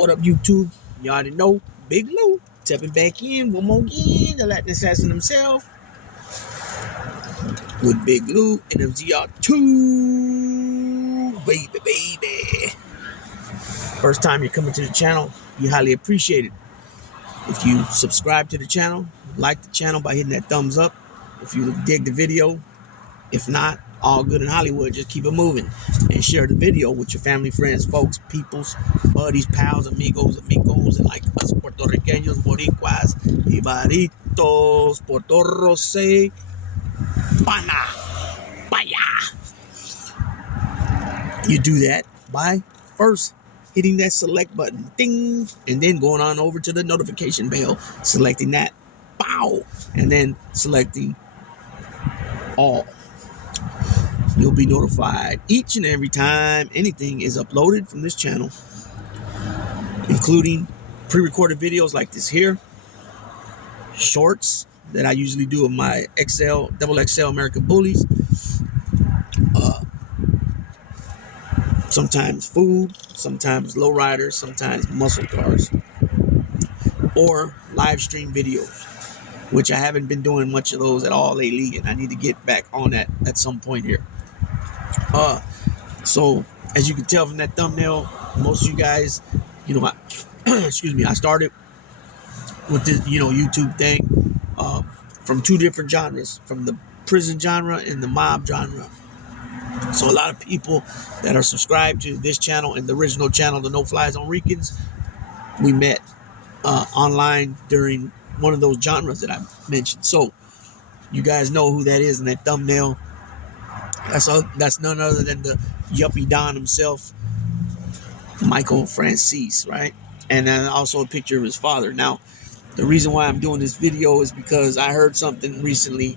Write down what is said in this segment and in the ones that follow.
What up, YouTube? You already know, Big Lou stepping back in one more again, the Latin assassin himself, with Big Lou NFZR2, baby. First time you're coming to the channel, you highly appreciate it. If you subscribe to the channel, like the channel by hitting that thumbs up. If you dig the video, if not, all good in Hollywood, just keep it moving and share the video with your family, friends, folks, peoples, buddies, pals, amigos, and like us Puertorriqueños, Boricuas, Ibaritos, Portorros, Pana, Paya. You do that by first hitting that select button, ding, and then going on over to the notification bell, selecting that, pow, and then selecting all. You'll be notified each and every time anything is uploaded from this channel, including pre-recorded videos like this here, shorts that I usually do of my double XL American Bullies, sometimes food, sometimes lowriders, sometimes muscle cars, or live stream videos, which I haven't been doing much of those at all lately, and I need to get back on that at some point here. So as you can tell from that thumbnail, most of you guys, excuse me, I started with this, YouTube thing, from two different genres, from the prison genre and the mob genre. So a lot of people that are subscribed to this channel and the original channel, the No Fly Zone Ricans, we met online during one of those genres that I mentioned. So you guys know who that is in that thumbnail. That's none other than the yuppie Don himself, Michael Franzese, right? And then also a picture of his father. Now, the reason why I'm doing this video is because I heard something recently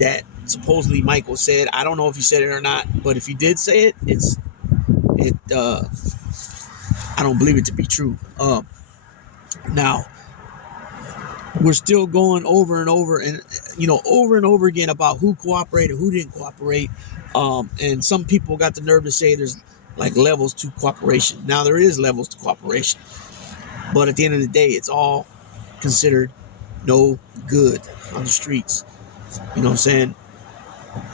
that supposedly Michael said. I don't know if he said it or not, but if he did say it, I don't believe it to be true. Now, we're still going over and over again about who cooperated, who didn't cooperate. And some people got the nerve to say there's like levels to cooperation. Now, there is levels to cooperation, but at the end of the day, it's all considered no good on the streets. You know what I'm saying?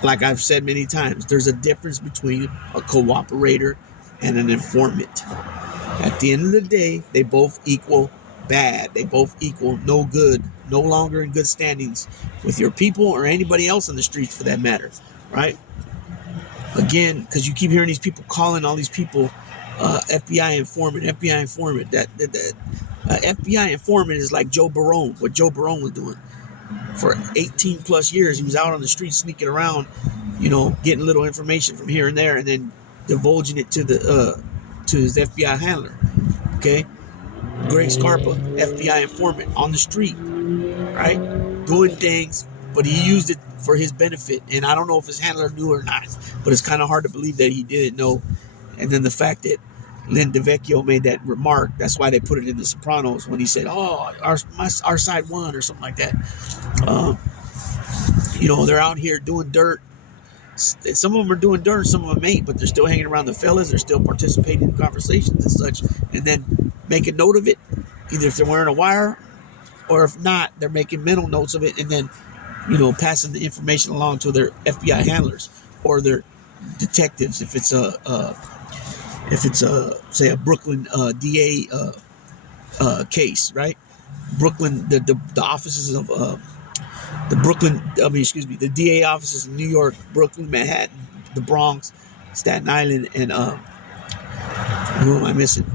Like I've said many times, there's a difference between a cooperator and an informant. At the end of the day, they both equal bad. They both equal no good, no longer in good standings with your people or anybody else on the streets for that matter, right? Again, because you keep hearing these people calling all these people FBI informant. That FBI informant is like Joe Barone, what Joe Barone was doing. For 18 plus years, he was out on the street sneaking around, getting little information from here and there, and then divulging it to his FBI handler. Okay, Greg Scarpa, FBI informant on the street, right, doing things, but he used it for his benefit. And I don't know if his handler knew or not, but it's kind of hard to believe that he didn't know. And then the fact that Lynn DeVecchio made that remark, that's why they put it in The Sopranos when he said, "Oh, our side won," or something like that. They're out here doing dirt. Some of them are doing dirt, some of them ain't, but they're still hanging around the fellas. They're still participating in conversations and such, and then make a note of it, either if they're wearing a wire, or if not, they're making mental notes of it, and then, passing the information along to their FBI handlers or their detectives. If it's say a Brooklyn DA case, right? Brooklyn, the offices of the DA offices in New York, Brooklyn, Manhattan, the Bronx, Staten Island, and who am I missing?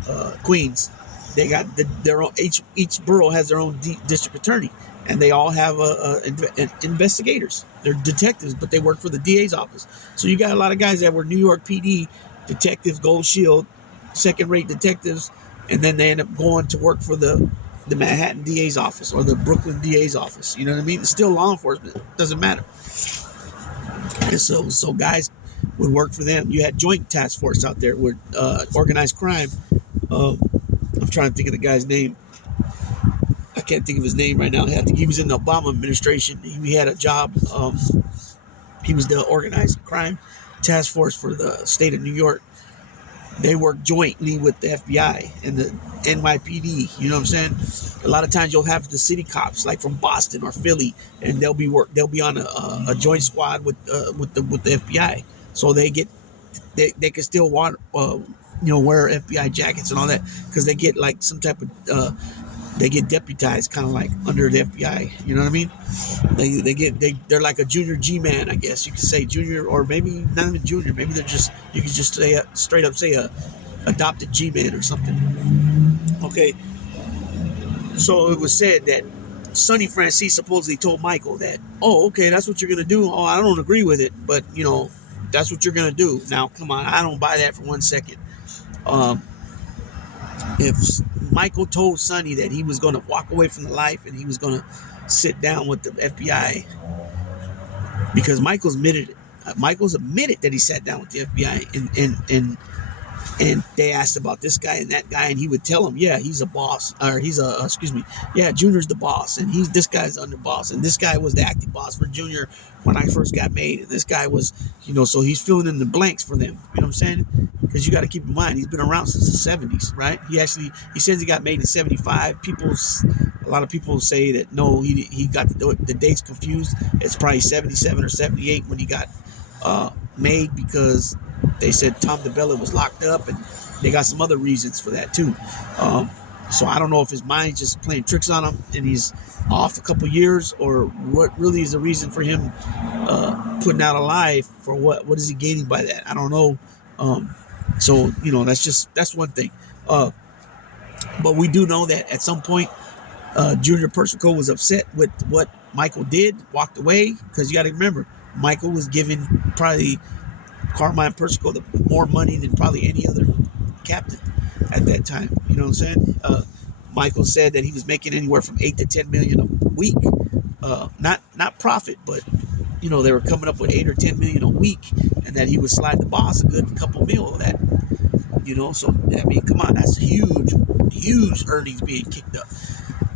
Queens. They got their own. Each borough has their own district attorney, and they all have investigators. They're detectives, but they work for the DA's office. So you got a lot of guys that were New York PD detectives, Gold Shield, second-rate detectives, and then they end up going to work for the Manhattan DA's office or the Brooklyn DA's office. You know what I mean? It's still law enforcement. It doesn't matter. And so guys would work for them. You had joint task force out there with organized crime. I'm trying to think of the guy's name. I can't think of his name right now. He was in the Obama administration. He had a job. He was the organized crime task force for the state of New York. they work jointly with the FBI and the NYPD. You know what I'm saying? A lot of times you'll have the city cops, like from Boston or Philly, and they'll be on a joint squad with the FBI. So they can still want wear FBI jackets and all that, because they get like some type of they get deputized, kind of like under the FBI. You know what I mean? They're like a junior G-man, I guess you could say, junior, or maybe not even junior. Maybe they're just, you could just say straight up say a adopted G-man or something. Okay, so it was said that Sonny Franzese supposedly told Michael that, oh, okay, that's what you're gonna do. Oh, I don't agree with it, but that's what you're gonna do. Now, come on, I don't buy that for 1 second. If Michael told Sonny that he was going to walk away from the life and he was going to sit down with the FBI, because Michael's admitted that he sat down with the FBI, and they asked about this guy and that guy, and he would tell them, yeah, he's a boss, or yeah, Junior's the boss, and this guy's under boss, and this guy was the acting boss for Junior when I first got made, and this guy was, so he's filling in the blanks for them. You know what I'm saying? Because you got to keep in mind, he's been around since the 70s, right? He says he got made in 75. A lot of people say that no, he got the dates confused. It's probably 77 or 78 when he got made, because they said Tom DeBella was locked up, and they got some other reasons for that too. So I don't know if his mind's just playing tricks on him and he's off a couple years, or what really is the reason for him putting out a lie. For what is he gaining by that? I don't know. So that's one thing. But we do know that at some point Junior Persico was upset with what Michael did, walked away, because you got to remember, Michael was giving probably Carmine Persico more money than probably any other captain at that time. You know what I'm saying? Michael said that he was making anywhere from $8 to $10 million a week. Not profit, but they were coming up with $8 or $10 million a week, and that he would slide the boss a good couple mil of that. So I mean, come on, that's huge earnings being kicked up.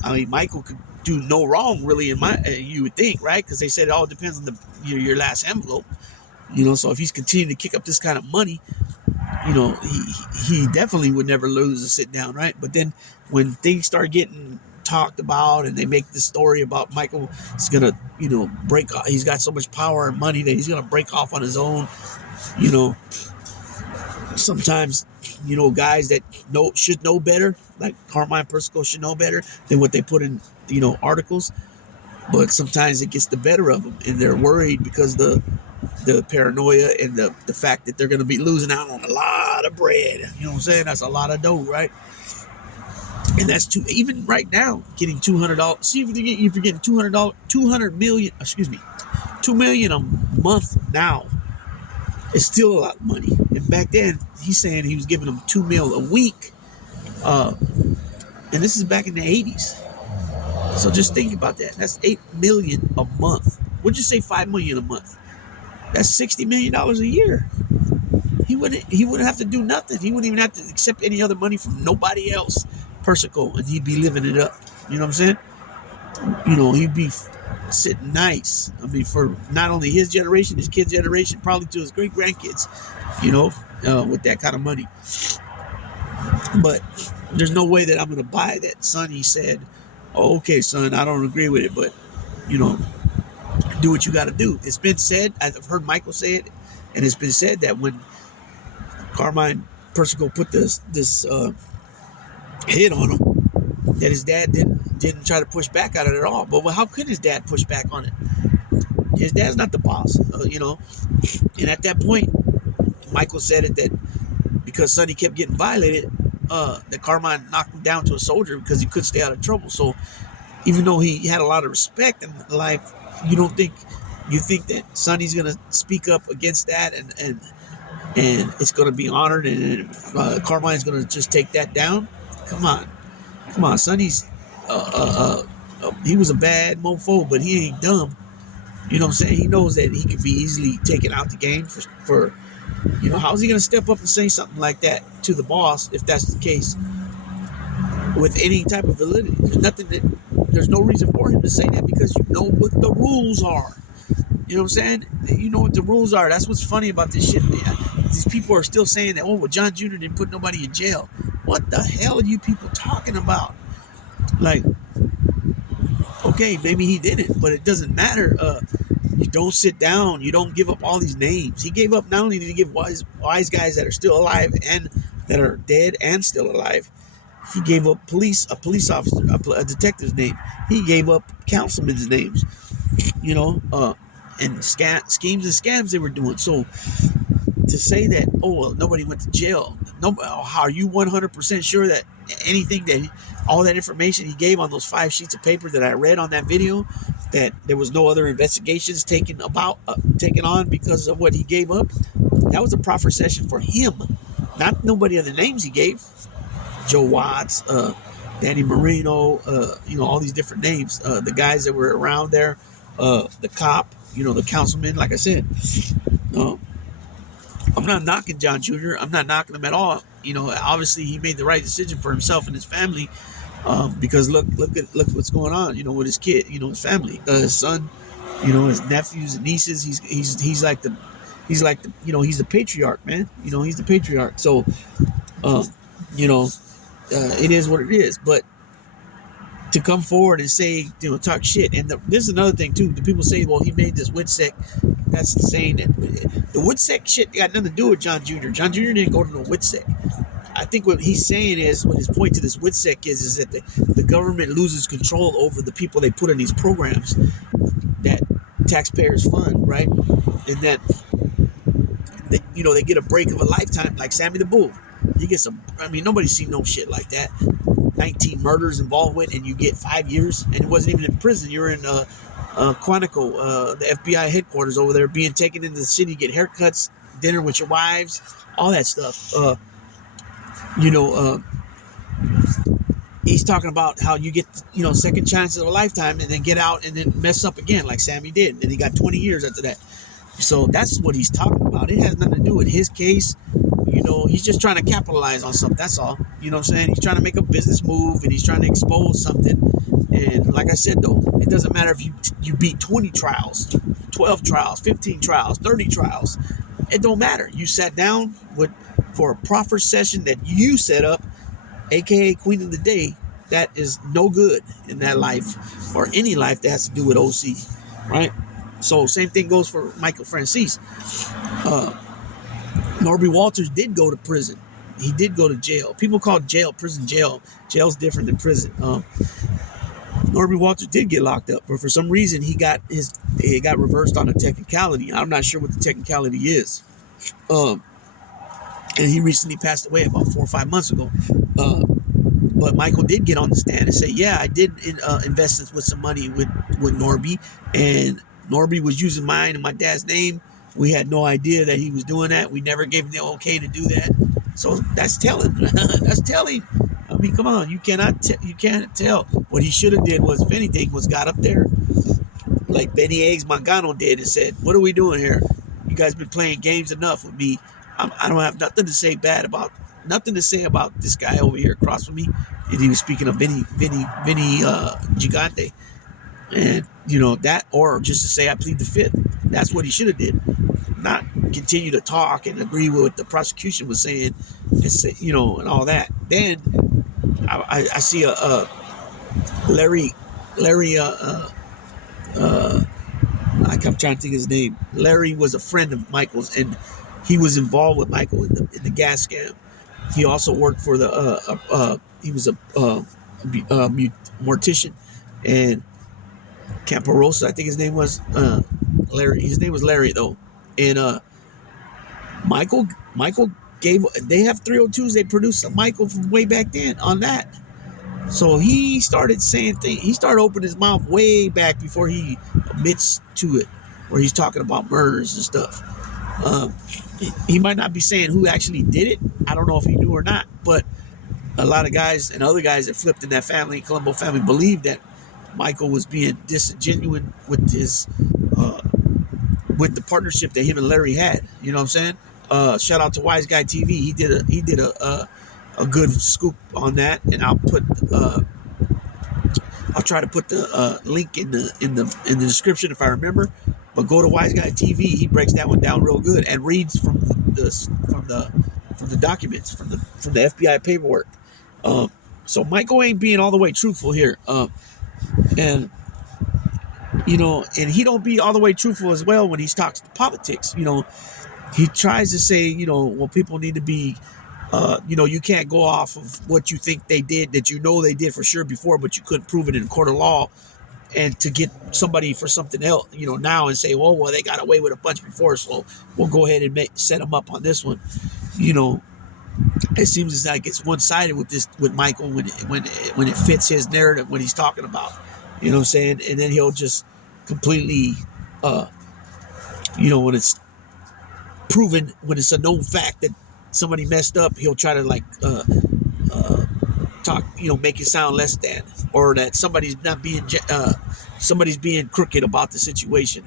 I mean, Michael could do no wrong, really, you would think, right? Because they said it all depends on your last envelope. So if he's continuing to kick up this kind of money, he definitely would never lose a sit down, right? But then when things start getting talked about and they make this story about Michael is gonna, break off, he's got so much power and money that he's gonna break off on his own. Sometimes, guys that should know better, like Carmine Persico, should know better than what they put in, articles. But sometimes it gets the better of them, and they're worried because the paranoia and the fact that they're going to be losing out on a lot of bread. You know what I'm saying? That's a lot of dough, right? And that's even right now, getting $200. See, if you're getting $200, $2 million a month now, it's still a lot of money. And back then, he's saying he was giving them $2 million a week, and this is back in the 80s. So just think about that. That's $8 million a month. Would you say $5 million a month? That's $60 million a year. He wouldn't have to do nothing. He wouldn't even have to accept any other money from nobody else, Persico, and he'd be living it up. You know what I'm saying? He'd be sitting nice. I mean, for not only his generation, his kids' generation, probably to his great grandkids. With that kind of money. But there's no way that I'm going to buy that Sonny said, oh, okay, son, I don't agree with it, but do what you got to do. It's been said, I've heard Michael say it, and it's been said that when Carmine Persico put this hit on him, that his dad didn't try to push back on it at all. But how could his dad push back on it? His dad's not the boss, And at that point, Michael said it that because Sonny kept getting violated, that Carmine knocked him down to a soldier because he couldn't stay out of trouble. So even though he had a lot of respect in life, you think that Sonny's gonna speak up against that and it's gonna be honored, and Carmine's gonna just take that down? Come on, Sonny's he was a bad mofo, but he ain't dumb. You know what I'm saying? He knows that he could be easily taken out the game for how's he gonna step up and say something like that to the boss if that's the case with any type of validity? There's no reason for him to say that, because you know what the rules are. You know what I'm saying? You know what the rules are. That's what's funny about this shit, man. these people are still saying that, oh, well, John Jr. didn't put nobody in jail. What the hell are you people talking about? Like, okay, maybe he didn't, but it doesn't matter. You don't sit down. You don't give up all these names. He gave up, not only did he give wise guys that are still alive and that are dead and still alive, he gave up a police officer, a detective's name. He gave up councilmen's names, and schemes and scams they were doing. So to say that, oh, well, nobody went to jail. No, how are you 100% sure that all that information he gave on those 5 sheets of paper that I read on that video, that there was no other investigations taken on because of what he gave up? That was a proper session for him, not nobody of the names he gave. Joe Watts, Danny Marino, all these different names, the guys that were around there, the cop, the councilman. Like I said, I'm not knocking John Jr. I'm not knocking him at all. Obviously he made the right decision for himself and his family, because look what's going on, with his kid, his family, his son, his nephews and nieces. He's like the he's the patriarch, man. He's the patriarch. So, it is what it is. But to come forward and say, talk shit, and this is another thing too. The people say, well, he made this Witsec. That's insane. And the Witsec shit got nothing to do with John Jr. John Jr. didn't go to no Witsec. I think what he's saying is, what his point to this Witsec is that the government loses control over the people they put in these programs that taxpayers fund, right? And that they get a break of a lifetime, like Sammy the Bull. You get some. I mean, nobody's seen no shit like that. 19 murders involved with, and you get 5 years, and it wasn't even in prison. You're in Quantico, the FBI headquarters over there, being taken into the city, get haircuts, dinner with your wives, all that stuff. He's talking about how you get, second chances of a lifetime, and then get out and then mess up again, like Sammy did, and he got 20 years after that. So that's what he's talking about. It has nothing to do with his case. He's just trying to capitalize on something. That's all. You know what I'm saying? He's trying to make a business move, and he's trying to expose something. And like I said, though, it doesn't matter if you beat 20 trials, 12 trials, 15 trials, 30 trials. It don't matter. You sat down for a proper session that you set up, aka Queen of the Day. That is no good in that life, or any life that has to do with OC, right? So same thing goes for Michael Franzese. Norby Walters did go to prison. He did go to jail. People call prison jail. Jail's different than prison. Norby Walters did get locked up, but for some reason it got reversed on a technicality. I'm not sure what the technicality is. And he recently passed away about 4 or 5 months ago. But Michael did get on the stand and say, yeah, I did invest with some money with Norby, and Norby was using mine and my dad's name. We had no idea that he was doing that. We never gave him the okay to do that. So that's telling. That's telling. I mean, come on. You can't tell. What he should have did was, if anything, was got up there like Benny Eggs Mangano did and said, what are we doing here? You guys been playing games enough with me. I don't have nothing to say about this guy over here across from me. And he was speaking of Vinny Gigante. And, that, or just to say, I plead the fifth. That's what he should have did. Not continue to talk and agree with what the prosecution was saying, and say, and all that. Then I see a Larry. I'm trying to think of his name. Larry was a friend of Michael's, and he was involved with Michael in the gas scam. He also worked for he was a mortician, and Camparosa, I think his name was Larry. His name was Larry though, and Michael they have 302s. They produced a Michael from way back then on that. So he started saying things. He started opening his mouth way back before he admits to it, where he's talking about murders and stuff. He might not be saying who actually did it. I don't know if he knew or not, but a lot of guys and other guys that flipped in that family, Colombo family, believed that Michael was being disingenuous with his with the partnership that him and Larry had. You know what I'm saying? Shout out to Wise Guy TV. He did a good scoop on that, and I'll try to put the link in the description if I remember. But go to Wise Guy TV. He breaks that one down real good and reads from the documents, from the FBI paperwork. So Michael ain't being all the way truthful here, and and he don't be all the way truthful as well when he talks politics. He tries to say, well, people need to be, you can't go off of what you think they did, that they did for sure before, but you couldn't prove it in a court of law, and to get somebody for something else, now, and say, well, they got away with a bunch before, so we'll go ahead and set them up on this one. It seems as like it's one-sided with Michael when it fits his narrative, when he's talking about, what I'm saying, and then he'll just completely, when it's proven, when it's a known fact that somebody messed up, he'll try to talk, make it sound less than, or that somebody's somebody's being crooked about the situation.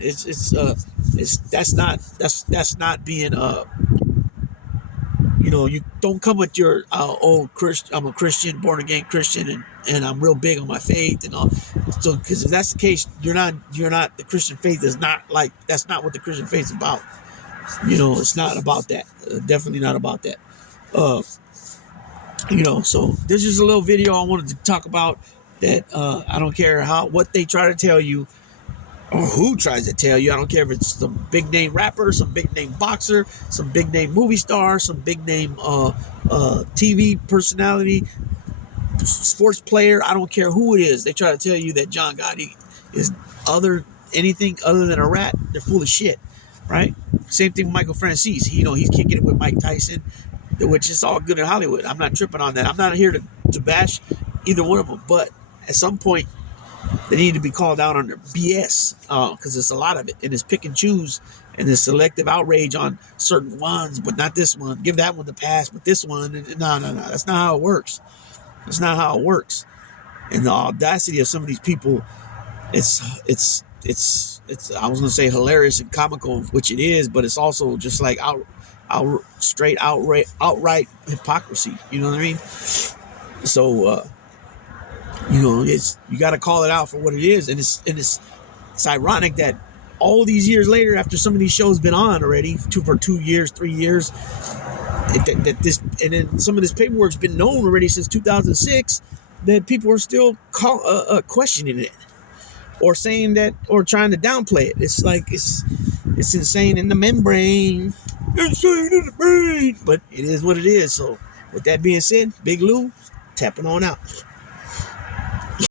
That's not being you don't come with your old Christian. I'm a Christian, born again Christian, and I'm real big on my faith and all. So, because if that's the case, you're not. The Christian faith is not that's not what the Christian faith is about. It's not about that. Definitely not about that. So there's just a little video I wanted to talk about that. I don't care what they try to tell you, or who tries to tell you. I don't care if it's some big name rapper, some big name boxer, some big name movie star, some big name TV personality, sports player. I don't care who it is. They try to tell you that John Gotti is anything other than a rat. They're full of shit, right? Same thing with Michael Franzese. He's kicking it with Mike Tyson, which is all good in Hollywood. I'm not tripping on that. I'm not here to bash either one of them, but at some point, they need to be called out on their BS, because it's a lot of it, and it's pick and choose, and it's selective outrage on certain ones, but not this one. Give that one the pass, but this one, no. That's not how it works. That's not how it works. And the audacity of some of these people, it's I was gonna say hilarious and comical, which it is, but it's also just like outright hypocrisy. You know what I mean? So. You got to call it out for what it is, and it's ironic that all these years later, after some of these shows been on already for 2 years, 3 years, that this, and then some of this paperwork's been known already since 2006, that people are still questioning it, or saying that, or trying to downplay it. It's like it's insane in the membrane, insane in the brain, but it is what it is. So with that being said, Big Lou tapping on out.